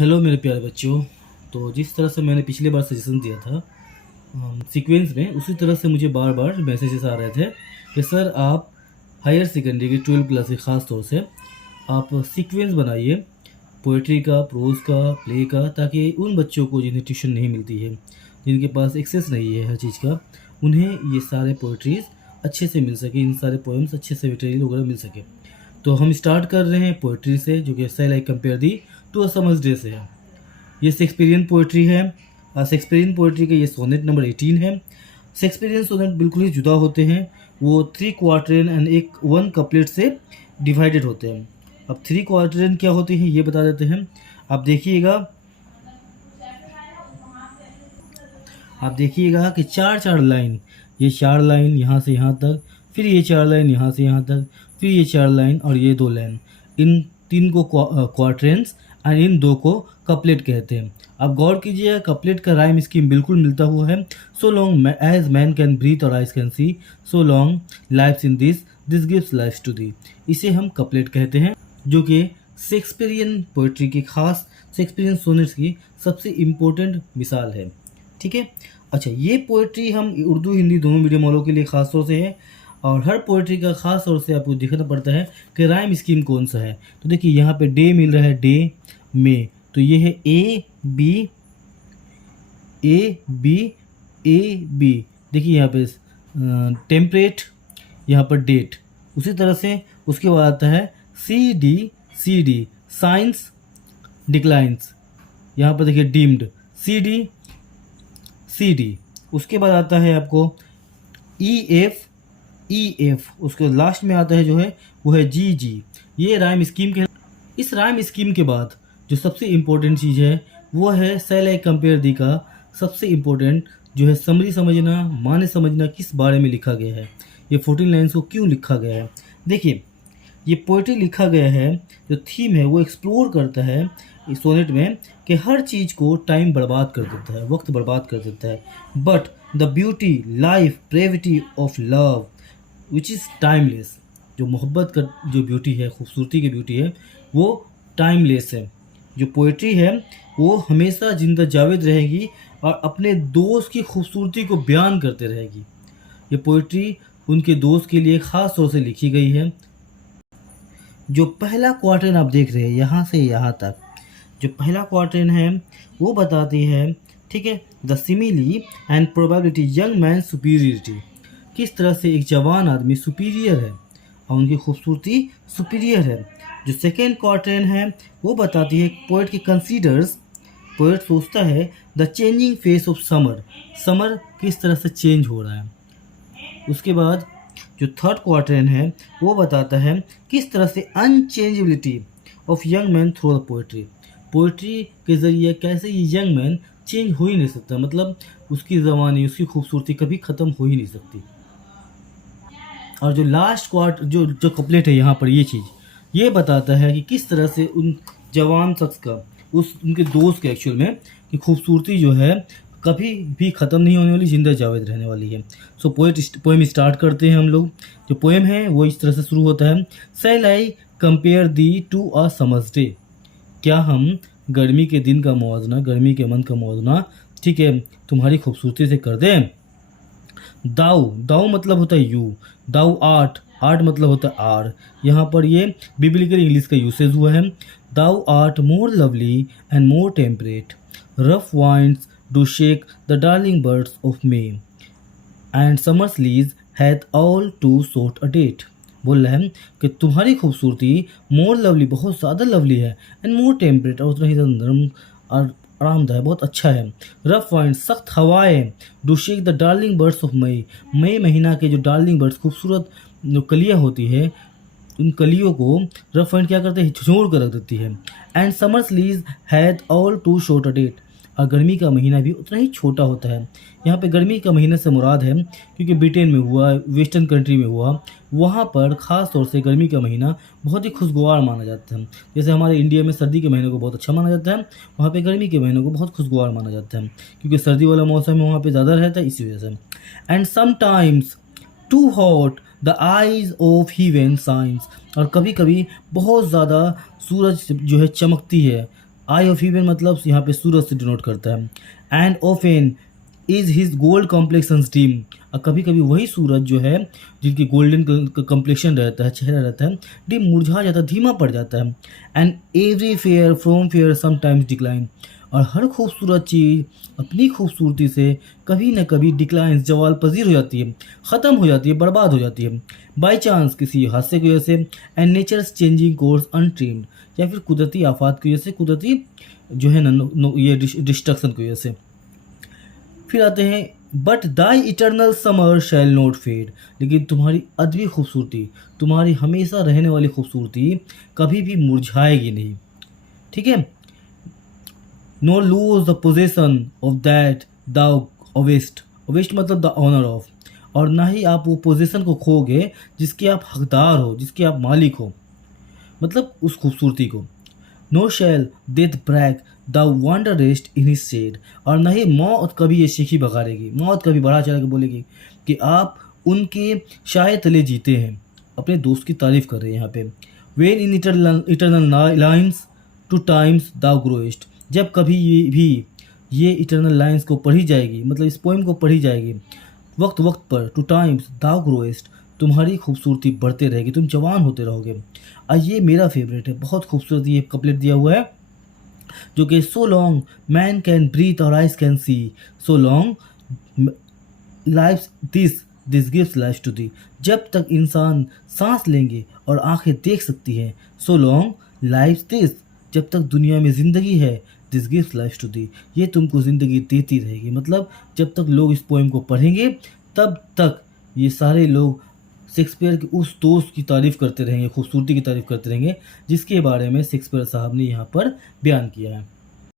Hello मेरे प्यारे बच्चों। तो जिस तरह से मैंने पिछले बार सजेशन दिया था सीक्वेंस में, उसी तरह से मुझे बार बार मैसेजेस आ रहे थे कि सर आप हायर सेकेंडरी की 12वीं क्लास की ख़ास तौर से आप सीक्वेंस बनाइए पोइट्री का, प्रोज का, प्ले का, ताकि उन बच्चों को जिन्हें ट्यूशन नहीं मिलती है, जिनके पास एक्सेस नहीं है हर चीज़ का, उन्हें ये सारे पोइट्रीज़ अच्छे से मिल सके, इन सारे पोएम्स अच्छे से मटेरियल वगैरह मिल सके। तो हम स्टार्ट कर रहे हैं पोइट्री से, जो कि shall I compare thee to a summer's day से है। ये शेक्सपियरियन पोइट्री है। शेक्सपियरियन पोइट्री का ये सोनेट नंबर 18 है। शेक्सपियरियन सोनेट बिल्कुल ही जुदा होते हैं, वो 3 क्वार्टरन एंड 1 कपलेट से डिवाइडेड होते हैं। अब 3 क्वार्टरन क्या होते हैं ये बता देते हैं। आप देखिएगा कि 4 लाइन, ये 4 लाइन यहाँ से यहाँ तक, फिर ये 4 लाइन यहाँ से यहाँ तक, फिर ये 4 लाइन और ये 2 लाइन, इन 3 को क्वार्टरन्स और इन 2 को कपलेट कहते हैं। अब गौर कीजिए, कपलेट का राइम स्कीम बिल्कुल मिलता हुआ है। So long as man can breathe और eyes can see, so long lives in this gives life to thee. इसे हम कपलेट कहते हैं, जो कि शेक्सपियरियन पोइट्री की खास, शेक्सपियरियन सोनेट्स की सबसे इम्पोर्टेंट मिसाल है। ठीक है। अच्छा, ये पोइट्री हम उर्दू हिंदी दोनों मीडियम वालों के लिए ख़ास तौर से है, और हर पोइट्री का ख़ास तौर से आपको देखना पड़ता है कि राइम स्कीम कौन सा है। तो देखिए यहाँ पे डे मिल रहा है, डे में, तो ये है A B A B A B. देखिए यहाँ पे टेम्परेट, यहाँ पर डेट। उसी तरह से उसके बाद आता है सी डी, साइंस डिक्लाइंस। यहाँ पर देखिए डीम्ड, सी डी। उसके बाद आता है आपको ई एफ, उसके लास्ट में आता है जो है वो है जी। ये राइम स्कीम के। इस राइम स्कीम के बाद जो सबसे इम्पोर्टेंट चीज़ है वो है सेल आई कंपेयर दी का सबसे इम्पोर्टेंट जो है समरी समझना, माने समझना, किस बारे में लिखा गया है, ये 14 लाइन्स को क्यों लिखा गया है। देखिए ये पोइट्री लिखा गया है, जो थीम है वो एक्सप्लोर करता है इस सोनेट में कि हर चीज़ को टाइम बर्बाद कर देता है, वक्त बर्बाद कर देता है, but the beauty life brevity of love which is timeless. जो मोहब्बत का जो ब्यूटी है, खूबसूरती की ब्यूटी है, वो टाइमलेस है। जो पोइट्री है वो हमेशा जिंदा जावेद रहेगी और अपने दोस्त की खूबसूरती को बयान करते रहेगी। ये पोइट्री उनके दोस्त के लिए ख़ास तौर से लिखी गई है। जो पहला क्वार्टर आप देख रहे हैं यहाँ से यहाँ तक, जो पहला क्वार्टर है वो बताती है, ठीक है, the simile and probability young man superiority, किस तरह से एक जवान आदमी सुपीरियर है और उनकी खूबसूरती सुपीरियर है। जो सेकेंड क्वार्टर है वो बताती है पोइट की कंसीडर्स, पोइट सोचता है the changing face of summer किस तरह से चेंज हो रहा है। उसके बाद जो थर्ड क्वार्टर है वो बताता है किस तरह से unchangeability of young man through the poetry के ज़रिए कैसे ये यंग मैन चेंज हो ही नहीं सकता, मतलब उसकी ज़बानी, उसकी खूबसूरती कभी ख़त्म हो ही नहीं सकती। और जो लास्ट क्वार्टर जो कपलेट है यहाँ पर, ये चीज़ ये बताता है कि किस तरह से उन जवान शख्स का, उनके दोस्त के एक्चुअल में, कि खूबसूरती जो है कभी भी ख़त्म नहीं होने वाली, जिंदा जावेद रहने वाली है। सो पोएम स्टार्ट करते हैं हम लोग। जो पोएम है वो इस तरह से शुरू होता है, shall I compare thee to a summer's day. क्या हम गर्मी के दिन का मुआवजना, गर्मी के मन का मुआवजना, ठीक है, तुम्हारी खूबसूरती से कर दें। दाऊ मतलब होता है यू, दाऊ आर्ट मतलब होता है आर। यहाँ पर ये बिब्लिकल इंग्लिश का यूसेज हुआ है। Thou art more lovely and more temperate, rough winds do shake the darling birds of May, and summer's lease hath all too short a date. बोल रहा है कि तुम्हारी खूबसूरती मोर लवली, बहुत ज़्यादा लवली है, एंड मोर टेम्परेट, और उतना ही ज़्यादा नरम और आरामदायक, बहुत अच्छा है। रफ वाइंड, सख्त हवाएं, do shake the darling birds of May महीना के जो डार्लिंग बर्ड्स, खूबसूरत जो कलियाँ होती है, उन कलियों को रफ वाइंड क्या करते हैं, झोड़ कर रख देती है। And summer's lease hath all too short a date, और गर्मी का महीना भी उतना ही छोटा होता है। यहाँ पे गर्मी का महीना से मुराद है क्योंकि ब्रिटेन में हुआ, वेस्टर्न कंट्री में हुआ, वहाँ पर ख़ास तौर से गर्मी का महीना बहुत ही खुशगवार माना जाता है। जैसे हमारे इंडिया में सर्दी के महीने को बहुत अच्छा माना जाता है, वहाँ पे गर्मी के महीनों को बहुत खुशगवार माना जाता है, क्योंकि सर्दी वाला मौसम वहाँ पे ज़्यादा रहता है, इसी वजह से। And sometimes too hot the eyes of heaven shines, और कभी कभी बहुत ज़्यादा सूरज जो है चमकती है, आई ऑफ हीवन मतलब यहाँ पे सूरज से डिनोट करता है। And often is his gold complexions dim, और कभी कभी वही सूरज जो है जिनकी गोल्डन कम्प्लेक्शन रहता है, चेहरा रहता है, डीम मुरझा जाता है, धीमा पड़ जाता है। And every fair from fair sometimes decline, और हर खूबसूरत चीज़ अपनी खूबसूरती से कभी न कभी डिक्लाइन जवाल पजीर हो जाती है, ख़त्म हो जाती है, बर्बाद हो जाती है, बाई चांस किसी हादसे की वजह से। एंड नेचर्स चेंजिंग कोर्स अनट्रेम्ड, या फिर कुदरती आफात की वजह से, कुदरती जो है ना ये डिस्ट्रक्शन की वजह से। फिर आते हैं but thy eternal summer shall not fade, लेकिन तुम्हारी अदबी खूबसूरती, तुम्हारी हमेशा रहने वाली खूबसूरती कभी भी मुरझाएगी नहीं, ठीक है। Nor lose the possession of that thou owest, owest मतलब द ऑनर ऑफ, और ना ही आप वो पोजीशन को खोगे जिसके आप हकदार हो, जिसके आप मालिक हो, मतलब उस खूबसूरती को। Nor shall death brag the wander rest in his shade, और न ही मौत कभी ये सीखी बघारेगी, मौत कभी बढ़ा चढ़ा के बोलेगी कि आप उनके शाये तले जीते हैं। अपने दोस्त की तारीफ कर रहे हैं यहाँ पे। When in eternal lines to times the growest, जब कभी ये इटर्नल लाइन्स को पढ़ी जाएगी, मतलब इस पोइम को पढ़ी जाएगी वक्त वक्त पर, टू टाइम्स द ग्रोएस्ट, तुम्हारी खूबसूरती बढ़ते रहेगी, तुम जवान होते रहोगे। और ये मेरा फेवरेट है, बहुत खूबसूरत ये कपलेट दिया हुआ है जो कि so long man can breathe और eyes can see, so long life this gives life to thee, जब तक इंसान सांस लेंगे और आंखें देख सकती हैं, सो लॉन्ग लाइफ दिस, जब तक दुनिया में ज़िंदगी है, this gives life to thee, ये तुमको ज़िंदगी देती रहेगी। मतलब जब तक लोग इस पोएम को पढ़ेंगे तब तक ये सारे लोग शेक्सपियर के उस दोस्त की तारीफ़ करते रहेंगे, खूबसूरती की तारीफ़ करते रहेंगे जिसके बारे में शेक्सपियर साहब ने यहाँ पर बयान किया है।